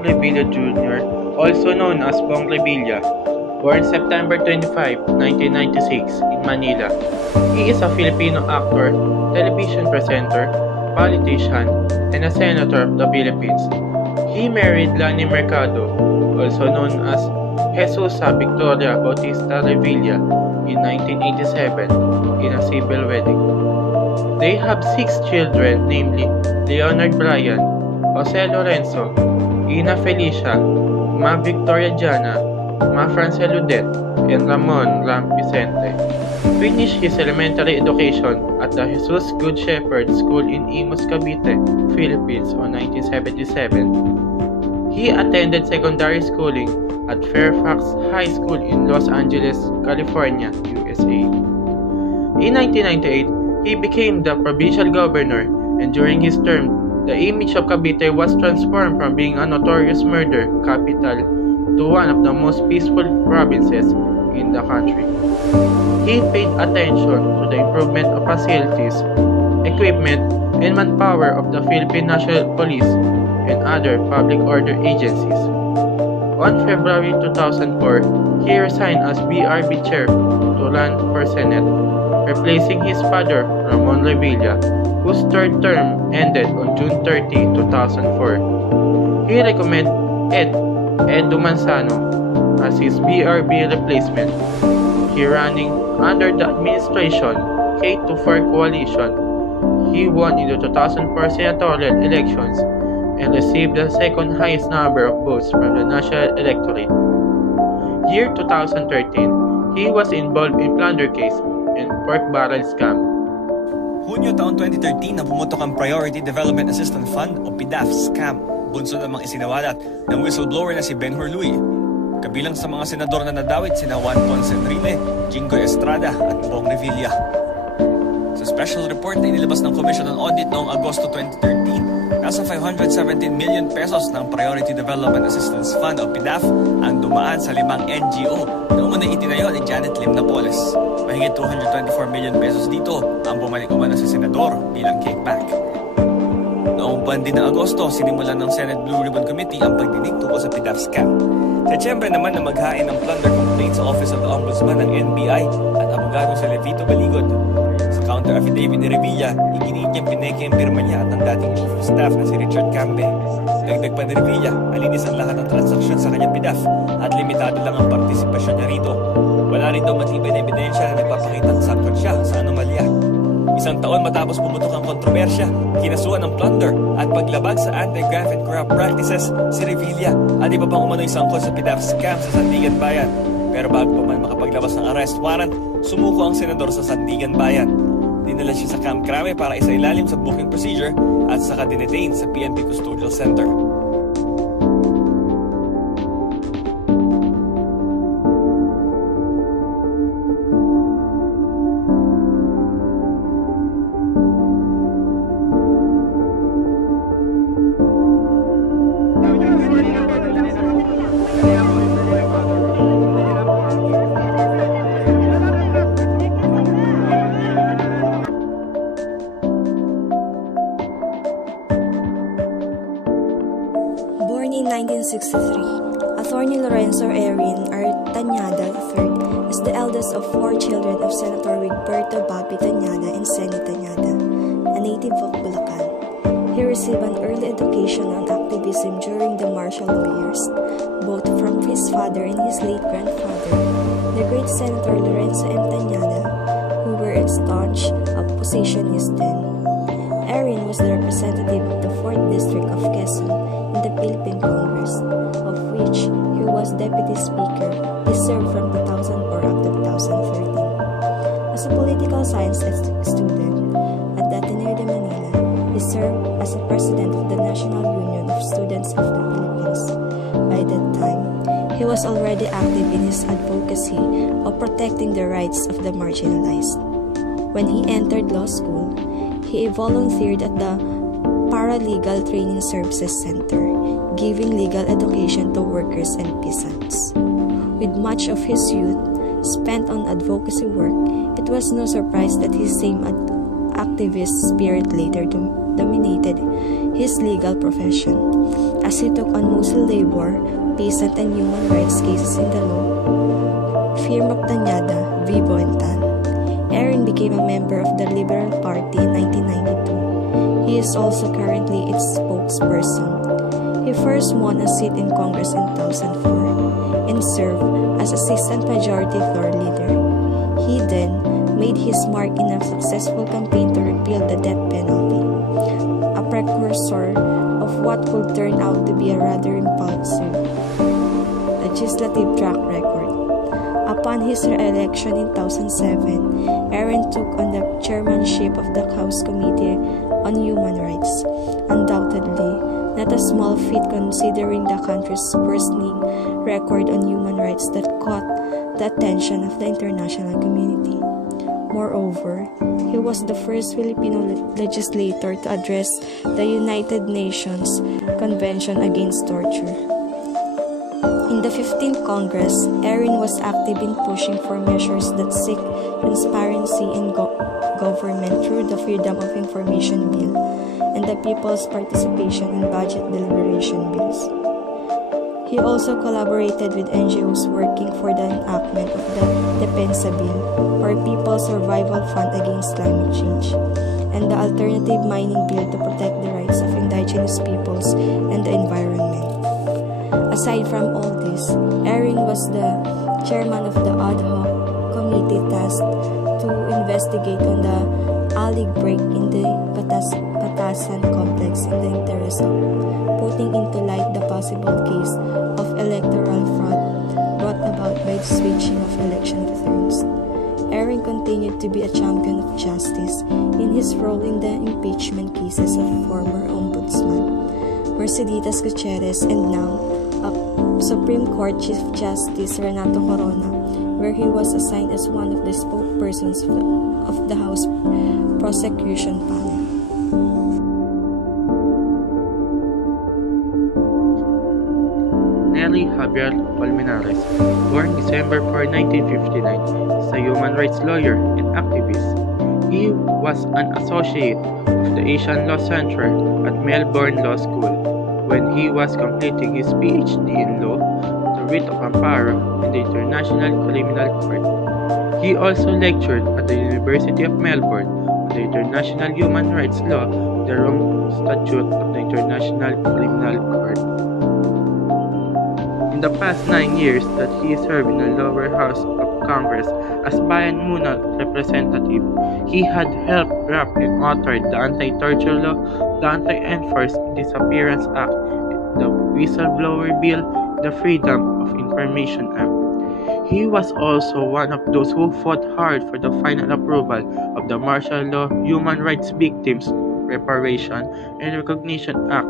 Bong Revilla Jr., also known as Bong Revilla, born September 25, 1996 in Manila. He is a Filipino actor, television presenter, politician, and a senator of the Philippines. He married Lani Mercado, also known as Jesusa Victoria Bautista Revilla, in 1987 in a civil wedding. They have 6 children, namely Leonard Brian, Jose Lorenzo, Ina Felicia, Ma Victoria Jana, Ma Francel Udet, and Ramon Ram Vicente. Finished his elementary education at the Jesus Good Shepherd School in Imus, Cavite, Philippines on 1977. He attended secondary schooling at Fairfax High School in Los Angeles, California, USA. In 1998, he became the provincial governor, and during his term, the image of Cavite was transformed from being a notorious murder capital to one of the most peaceful provinces in the country. He paid attention to the improvement of facilities, equipment, and manpower of the Philippine National Police and other public order agencies. On February 2004, he resigned as BRB chair to run for Senate, replacing his father, Ramon Revilla, whose third term ended on June 30, 2004. He recommended Ed Dumansano as his BRB replacement. He running under the administration K24 coalition. He won in the 2004 senatorial elections and received the second highest number of votes from the national electorate. Year 2013, he was involved in plunder case and pork barrel scam. Hunyo taon 2013 na pumutok ang Priority Development Assistance Fund o PDAF scam. Bunso namang isinawalat ng whistleblower na si Ben Hurluy. Kabilang sa mga senador na nadawit sina Juan Ponce Enrile, Jingoy Estrada at Bong Revilla. Sa special report na inilabas ng Commission on Audit noong Agosto 2013, nasa 517 million pesos ng Priority Development Assistance Fund o PDAF ang dumaan sa 5 NGO na umunay itinayo ni Janet Lim Napoles. Mahigit 224 million pesos dito ang bumalik umano sa senador bilang kickback. Noong buwan din ng Agosto, sinimulan ng Senate Blue Ribbon Committee ang pagdinig tungkol sa PDAF scam. Setyembre naman na maghain ng plunder complaint sa Office of the Ombudsman ng NBI at abogado sa Levito Baligod. Sa counter affidavit ni Revilla, iginiit niyang pineke ang pirma niya at ang dating chief of staff na si Richard Cambe. Dagdag pa ni Revilla, alinis ang lahat ng transaksyon sa kanyang PDAF at limitado lang ang partisipasyon niya rito. Wala rin daw matibay na ebidensya na nagpapakitang sakot siya sa anomalya. Isang taon matapos pumutok ang kontrobersya, kinasuhan ng plunder at paglabag sa anti-graft and corrupt practices si Revilla at iba pang umano'y sangkot sa PDAF scam sa Sandigan Bayan. Pero bago pa man makapaglabas ng arrest warrant, sumuko ang senador sa Sandigan Bayan. Dinala siya sa Camp Crame para isailalim sa booking procedure at saka dinetain sa PNP Custodial Center. Born in 1963, Attorney Lorenzo Erin Tañada III is the eldest of 4 children of Senator Wigberto Bapi Tañada and Seni Tañada, a native of Bulacan. He received an early education on activism during the martial law years, both from his father and his late grandfather, the great Senator Lorenzo M. Tañada, who were staunch oppositionists then. Erin was the representative of the 4th District of Quezon in the Philippine Congress, of which he was Deputy Speaker. He served from 2004 up to 2013. As a political science student at the Ateneo de Manila, he served as the President of the National Union of Students of the Philippines. By that time, he was already active in his advocacy of protecting the rights of the marginalized. When he entered law school, he volunteered at the Paralegal Training Services Center, giving legal education to workers and peasants. With much of his youth spent on advocacy work, it was no surprise that his same activist spirit later dominated his legal profession. as he took on mostly labor, peasant and human rights cases in the law firm of Tañada, Vivo and Tan. Erin became a member of the Liberal Party in 1992. He is also currently its spokesperson. He first won a seat in Congress in 2004 and served as Assistant Majority Floor Leader. He then made his mark in a successful campaign to repeal the death penalty, a precursor of what would turn out to be a rather impulsive legislative track record. Upon his re-election in 2007, Erin took on the chairmanship of the House Committee on Human Rights, undoubtedly not a small feat considering the country's worsening record on human rights that caught the attention of the international community. Moreover, he was the first Filipino legislator to address the United Nations Convention Against Torture. In the 15th Congress, Erin was active in pushing for measures that seek transparency in government through the Freedom of Information Bill and the People's Participation in Budget Deliberation Bills. He also collaborated with NGOs working for the enactment of the Depensa Bill, or People's Survival Fund Against Climate Change, and the Alternative Mining Bill to protect the rights of indigenous peoples and the environment. Aside from all this, Erin was the chairman of the ad hoc committee tasked to investigate on the alleged break in the Batasan complex in the interest of putting into light the possible case of electoral fraud brought about by the switching of election terms. Erin continued to be a champion of justice in his role in the impeachment cases of former Ombudsman Merceditas Gutierrez and now Supreme Court Chief Justice Renato Corona, where he was assigned as one of the spokespersons of the House Prosecution Panel. Neri Javier Colmenares, born December 4, 1959, is a human rights lawyer and activist. He was an associate of the Asian Law Center at Melbourne Law School. When he was completing his PhD in law, the writ of amparo in the International Criminal Court. He also lectured at the University of Melbourne on the International Human Rights Law, the Rome Statute of the International Criminal Court. In the past 9 years that he served in the lower house of Congress as Bayan Muna representative, he had helped draft and authored the Anti-Torture Law, the Anti-Enforced Disappearance Act, the Whistleblower Bill, the Freedom of Information Act. He was also one of those who fought hard for the final approval of the Martial Law Human Rights Victims Reparation and Recognition Act,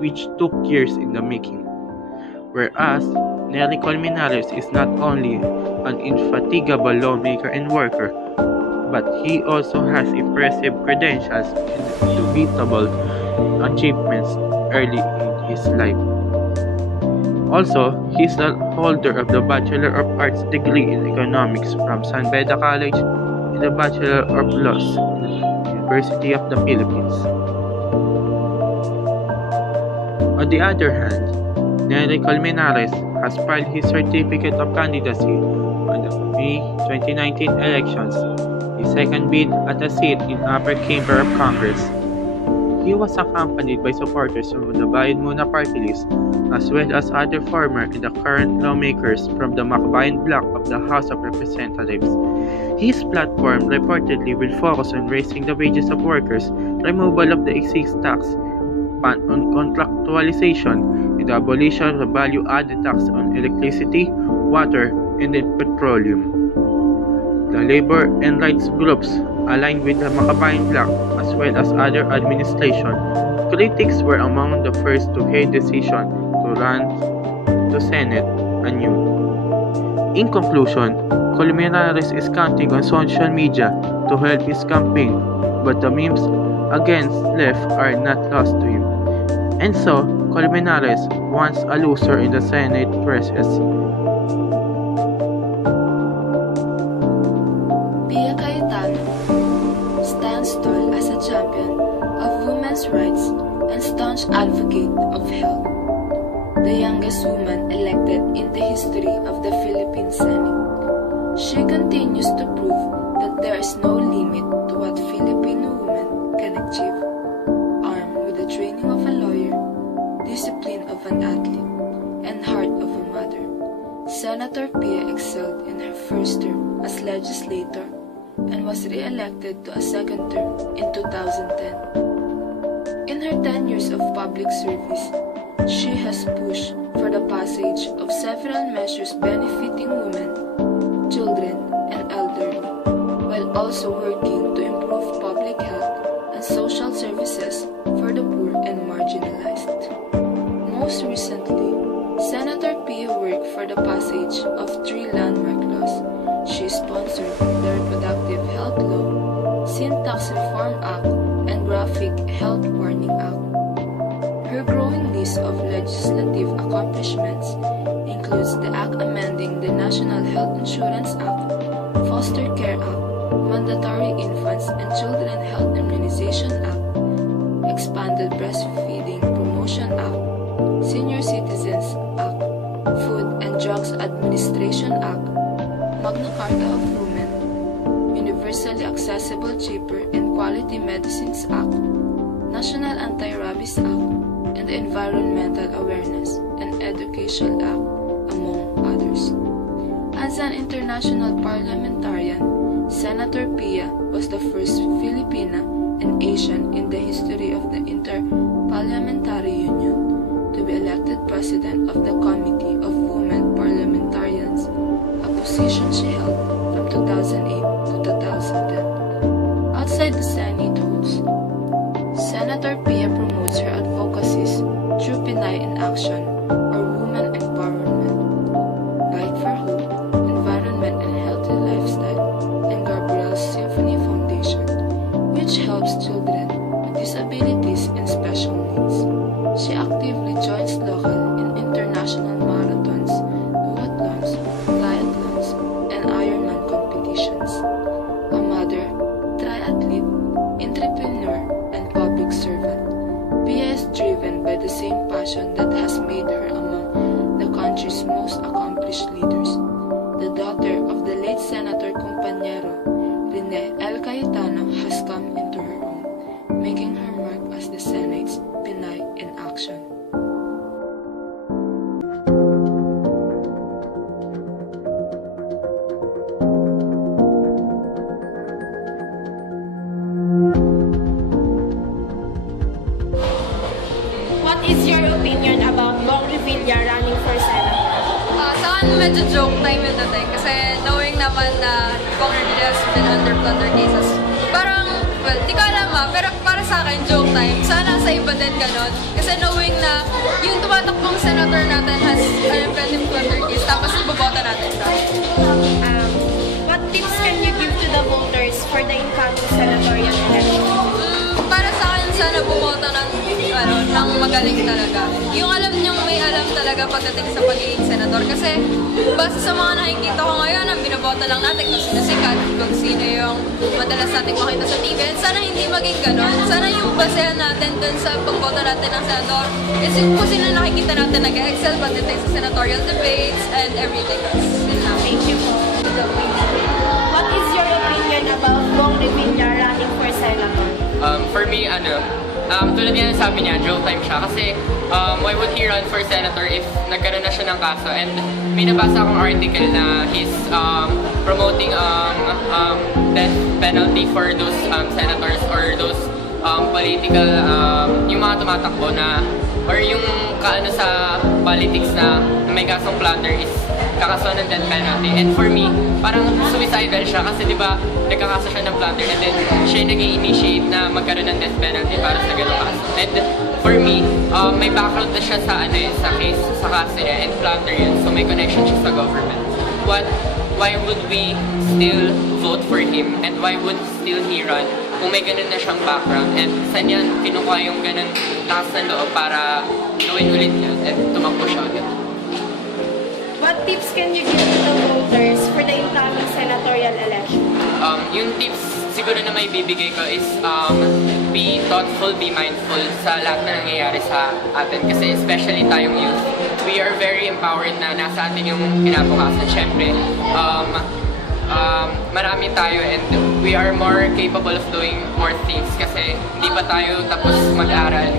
which took years in the making. Whereas, Neri Colmenares is not only an indefatigable lawmaker and worker, but he also has impressive credentials and indubitable achievements early in his life. Also, he is the holder of the Bachelor of Arts degree in Economics from San Beda College and the Bachelor of Laws in the University of the Philippines. On the other hand, Neri Colmenares has filed his certificate of candidacy on the May 2019 elections, his second bid at a seat in Upper Chamber of Congress. He was accompanied by supporters from the Bayan Muna party list, as well as other former and the current lawmakers from the Macbayan bloc of the House of Representatives. His platform reportedly will focus on raising the wages of workers, removal of the excise tax, ban on contractualization, and the abolition of the value-added tax on electricity, water, and petroleum. The labor and rights groups aligned with the Macbayan bloc as well as other administration critics were among the first to hail decision to run to Senate anew. In conclusion, Colmenares is counting on social media to help his campaign, but the memes against left are not lost to him. And so, Colmenares, once a loser in the Senate races, Cayetano stands tall as a champion of women's rights and staunch advocate of health. youngest woman elected in the history of the Philippine Senate. She continues to prove that there is no limit to what Filipino women can achieve. Armed with the training of a lawyer, discipline of an athlete, and heart of a mother, Senator Pia excelled in her first term as legislator and was re-elected to a second term in 2010. In her 10 years of public service, she has pushed for the passage of several measures benefiting women, children, and elderly, while also working to improve public health and social services for the poor and marginalized. Most recently, Senator Pia worked for the passage of 3 landmark laws. She sponsored the Reproductive Health Law, Syntax Reform Act, and Graphic Health Warning Act. Her growing list of legislative accomplishments includes the act amending the National Health Insurance Act, Foster Care Act, Mandatory Infants and Children Health Immunization Act, Expanded Breastfeeding Promotion Act, Senior Citizens Act, Food and Drugs Administration Act, Magna Carta of Women, Universally Accessible, Cheaper, and Quality Medicines Act, National Anti-Rabies Act, and the Environmental Awareness and Education Act, among others. As an international parliamentarian, Senator Pia was the first Filipina and Asian in the history of the Inter-Parliamentary Union to be elected president of the Committee of Women Parliamentarians, a position she held from 2008 to 2010. Outside the Senate halls, Senator Pia promotes her advocacies through Pinay in Action, or Women Empowerment, Light for Hope, Environment and Healthy Lifestyle, and Gabriel's Symphony Foundation, which helps children with disabilities and special needs. She actively joins local and international marathons, duathlons, triathlons, and Ironman competitions. A mother, triathlete, entrepreneur, and public servant, Pia is driven by the same passion that has made her among the country's most accomplished leaders. The daughter of the late Senator Compañero, Cayetano, has come into her own, making her mark as the Senate's Pinay in Action. What is your opinion about Bong Revilla running for Senate? Sa akin, medyo joke time yun dati. Kasi knowing naman na Bong Revilla has been under plunder cases. Parang, well, di ko alam pero para sa akin, joke time. Sana sa iba din ganon. Kasi knowing na yung tumatakbong senator natin has unemployment plunder case, tapos iboboto natin siya. What tips can you give to the voters for the incoming senatorial election? Para sa akin, sana bumoto ng magaling talaga. Yung alam niyong may alam talaga pagdating sa pagiging senador. Kasi base sa mga nakikita ko ngayon, ang binoboto lang natin kung sino sikat, kung sino yung madalas natin makita sa TV. And sana hindi maging ganon. Sana yung basehan natin dun sa pagboto natin ng senador is yung kung sino nakikita natin nag-excel pagdating sa senatorial debates and everything else. Thank you po. What is your opinion about Bong Revilla running for senator? For me, tulad yan sabi niya, joke time siya. Kasi, why would he run for senator if nagkaroon na siya ng kaso? And may nabasa akong article na he's promoting death penalty for those senators or those political, yung mga tumatakbo na, or yung kaano sa politics na may kasong plunder is kakasuhan ng death penalty. And for me, parang suicidal siya kasi di ba nagkakaso siya ng plunder and then siya nag-i-initiate na magkaroon ng death penalty para sa ganung kaso. And for me, may background na siya sa sa case, sa kaso niya and plunder yun. So may connection siya sa government. Why would we still vote for him and why would still he run kung may ganun na siyang background and saan yan kinukuha yung ganun lakas ng loob para gawin ulit yun at tumakbo siya ulit. What tips can you give to the voters for the incoming senatorial election? Yung tips siguro na may bibigay ko is be thoughtful, be mindful sa lahat na nangyayari sa atin. Kasi especially tayong youth, we are very empowered na nasa atin yung kinabukasan. Siyempre, marami tayo and we are more capable of doing more things kasi hindi pa tayo tapos mag-aral.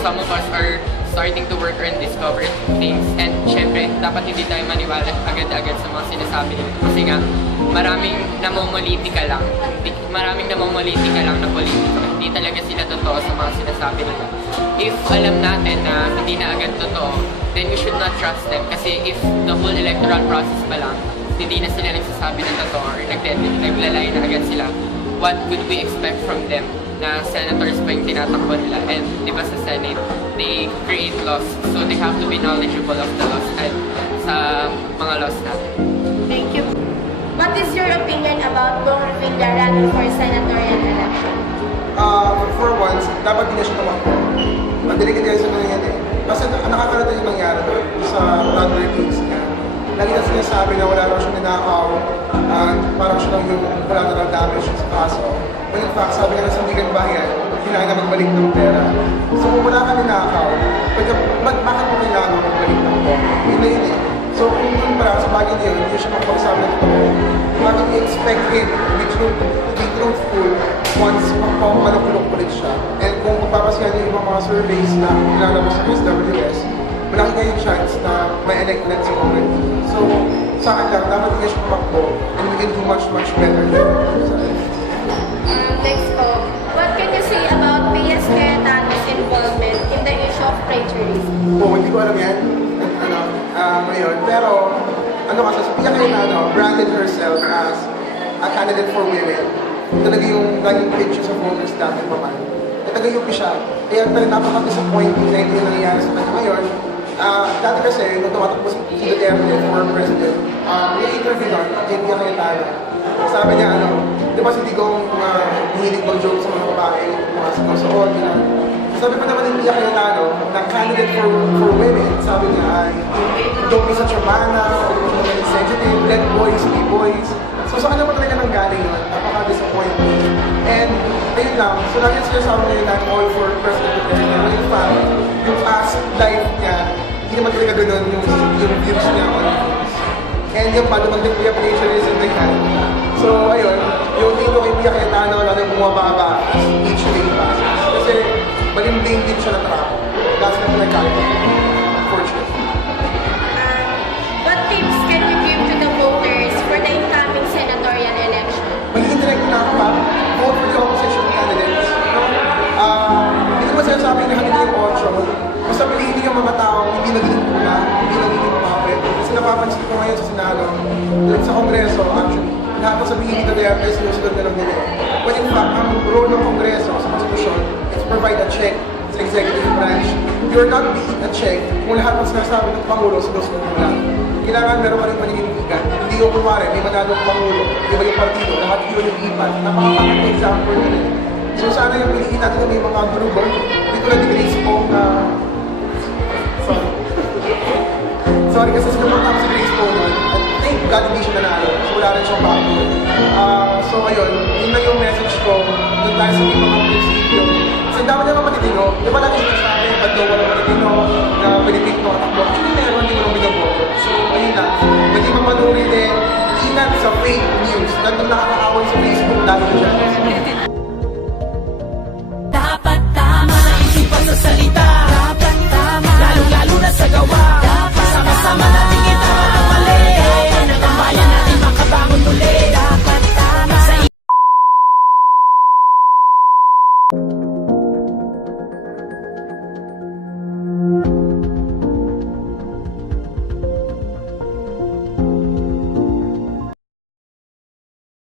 Some of us are starting to work and discover things, and syempre dapat hindi tayo maniwala agad-agad sa mga sinasabi nila kasi nga maraming namomolitika lang na politika, hindi talaga sila totoo sa mga sinasabi nila. If alam natin na hindi na agad totoo, then we should not trust them kasi if the whole electoral process pa lang hindi na sila nagsasabi ng totoo or naglalay na agad sila, what could we expect from them na senators pa yung tinatakbo nila? And di ba sa Senate, they create laws, so they have to be knowledgeable of the laws at sa mga laws natin. Thank you. What is your opinion about Bong Revilla running for senatorial election? For once, dapat din na siya tumakbo. Madiligid kayo sa nangyayari. Kasi nakakarating yung nangyari doon sa brother case niya. Lagi na sinasabi na wala lang siya ninakaw, parang siya lang yung collateral damage sa kaso. When in fact, sabi nga ng sandigan bayan, kailangan na magbalik ng pera. So kung wala ka ninakaw, bakit mo kailangan magbalik ng pera? Yun na yun eh. So kung yun para sa bagay niya, hindi siya magpagsabi ng totoo. Bakit i-expect him to be truthful once magpapamanapulok ulit siya? And kung magpapasyan niyo yung mga surveys na nilalabas sa SWS, malaki kayong chance na may elect ulit sa Congress. So sa akin lang, dapat hindi siya tumakbo and we can do much better than Next po, what can you say about P.S. Cayetano's involvement in the issue of plagiarism? Hindi ko alam yan. Ngayon. Pero, kasi si Pia Cayetano branded herself as a candidate for women. Talaga yung laging picture sa voters dati pa man. Taga-UP siya. Kaya napaka-disappointing na ito yung nangyayari sa kanya ngayon. Dati kasi, nung tumatakbo si Duterte for president, yung interview nun, kay Pia Cayetano, sabi niya, di ba si Digong hihilig mag-joke sa mga babae, mga sinusuot, sabi pa naman ni Pia Cayetano, na candidate for women, sabi niya ay, don't be such a mana, don't be sensitive, let boys be boys. So sa kanya mo talaga nang galing yun, napaka-disappointing. And, ayun lang, so lagi siya sabi niya na all for President Duterte. In fact, yung past life niya, hindi naman talaga ganun yung views niya on views. And yung paano mag-declare plagiarism na yan. So, ayun, yung dito kay Pia Cayetano, lalo yung bumababa as each day passes. Kasi, maging din siya na trap. That's na pinagkakalit. Unfortunately. What tips can you give to the voters for the incoming senatorial election? Magiging direct na ako pa, vote for the opposition candidates. Hindi ko masasabi na kanila yung otro. Basta piliin yung mga taong hindi naging tula, hindi naging puppet. Kasi napapansin ko ngayon sa Senado, sa Kongreso, actually, lahat ng sabihin dito na yung sinusunod na lang nila. When in fact, ang role ng Kongreso sa Konstitusyon is to provide a check sa executive branch. You're not being a check kung lahat ng sinasabi ng Pangulo sinusunod mo lang. Kailangan meron ka rin paninigigan. Hindi yung kumari, may manadong Pangulo, iba yung partido, lahat yun yung ipan. Napakapakit na example na rin. So sana yung piliin natin na may mga grupo, hindi ko lang Grace Bong na... Sorry kasi sinumunta ako sa Grace Bong nun. At thank God hindi siya nanalo. So wala rin siyang bago. So ayun, yun na yung message ko. Doon tayo sa mga munisipyo. Kasi dami naman matitino. Di ba lagi sinasabi, ba't daw walang matitino na Pilipino at takbo? Actually meron, hindi mo nang